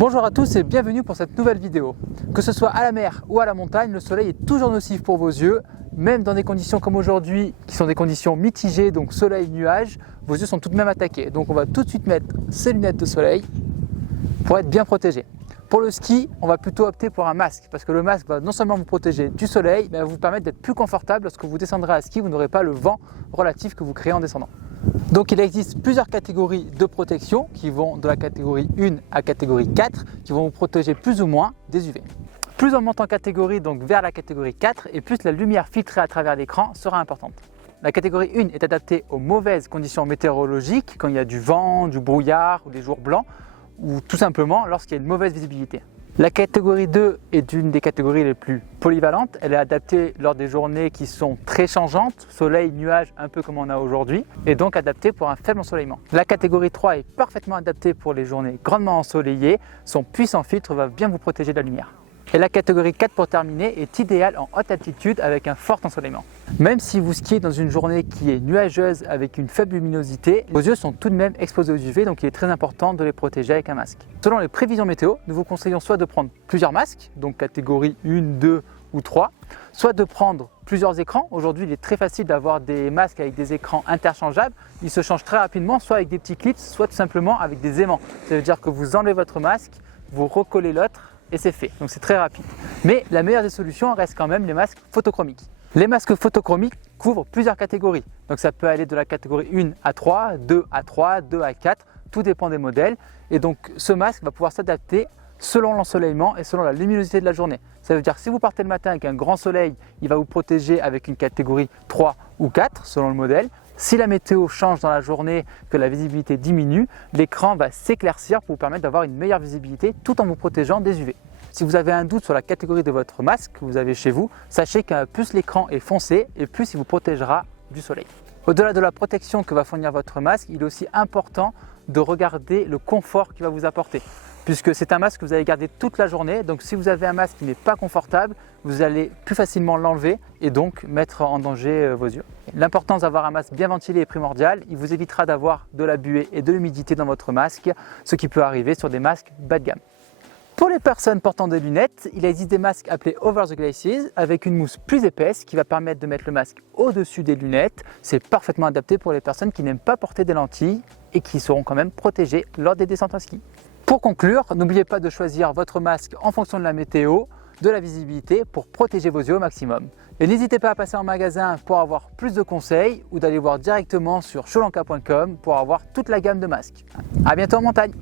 Bonjour à tous et bienvenue pour cette nouvelle vidéo. Que ce soit à la mer ou à la montagne, le soleil est toujours nocif pour vos yeux. Même dans des conditions comme aujourd'hui, qui sont des conditions mitigées, donc soleil-nuage, vos yeux sont tout de même attaqués. Donc on va tout de suite mettre ces lunettes de soleil pour être bien protégés. Pour le ski, on va plutôt opter pour un masque parce que le masque va non seulement vous protéger du soleil, mais va vous permettre d'être plus confortable lorsque vous descendrez à ski, vous n'aurez pas le vent relatif que vous créez en descendant. Donc il existe plusieurs catégories de protection qui vont de la catégorie 1 à catégorie 4 qui vont vous protéger plus ou moins des UV. Plus on monte en catégorie, donc vers la catégorie 4, et plus la lumière filtrée à travers l'écran sera importante. La catégorie 1 est adaptée aux mauvaises conditions météorologiques, quand il y a du vent, du brouillard ou des jours blancs, ou tout simplement lorsqu'il y a une mauvaise visibilité. La catégorie 2 est une des catégories les plus polyvalentes. Elle est adaptée lors des journées qui sont très changeantes, soleil, nuages, un peu comme on a aujourd'hui, et donc adaptée pour un faible ensoleillement. La catégorie 3 est parfaitement adaptée pour les journées grandement ensoleillées. Son puissant filtre va bien vous protéger de la lumière. Et la catégorie 4 pour terminer est idéale en haute altitude avec un fort ensoleillement. Même si vous skiez dans une journée qui est nuageuse avec une faible luminosité, vos yeux sont tout de même exposés aux UV, donc il est très important de les protéger avec un masque. Selon les prévisions météo, nous vous conseillons soit de prendre plusieurs masques, donc catégorie 1, 2 ou 3, soit de prendre plusieurs écrans. Aujourd'hui, il est très facile d'avoir des masques avec des écrans interchangeables. Ils se changent très rapidement, soit avec des petits clips, soit tout simplement avec des aimants. Ça veut dire que vous enlevez votre masque, vous recollez l'autre, et c'est fait, donc c'est très rapide. Mais la meilleure des solutions reste quand même les masques photochromiques. Les masques photochromiques couvrent plusieurs catégories, donc ça peut aller de la catégorie 1 à 3, 2 à 3, 2 à 4, tout dépend des modèles. Et donc ce masque va pouvoir s'adapter selon l'ensoleillement et selon la luminosité de la journée. Ça veut dire que si vous partez le matin avec un grand soleil, il va vous protéger avec une catégorie 3 ou 4 selon le modèle. Si la météo change dans la journée, que la visibilité diminue, l'écran va s'éclaircir pour vous permettre d'avoir une meilleure visibilité tout en vous protégeant des UV. Si vous avez un doute sur la catégorie de votre masque que vous avez chez vous, sachez que plus l'écran est foncé et plus il vous protégera du soleil. Au-delà de la protection que va fournir votre masque, il est aussi important de regarder le confort qu'il va vous apporter. Puisque c'est un masque que vous allez garder toute la journée, donc si vous avez un masque qui n'est pas confortable, vous allez plus facilement l'enlever et donc mettre en danger vos yeux. L'importance d'avoir un masque bien ventilé est primordiale, il vous évitera d'avoir de la buée et de l'humidité dans votre masque, ce qui peut arriver sur des masques bas de gamme. Pour les personnes portant des lunettes, il existe des masques appelés Over the Glasses avec une mousse plus épaisse qui va permettre de mettre le masque au-dessus des lunettes. C'est parfaitement adapté pour les personnes qui n'aiment pas porter des lentilles et qui seront quand même protégées lors des descentes à ski. Pour conclure, n'oubliez pas de choisir votre masque en fonction de la météo, de la visibilité pour protéger vos yeux au maximum. Et n'hésitez pas à passer en magasin pour avoir plus de conseils ou d'aller voir directement sur cholanka.com pour avoir toute la gamme de masques. À bientôt en montagne!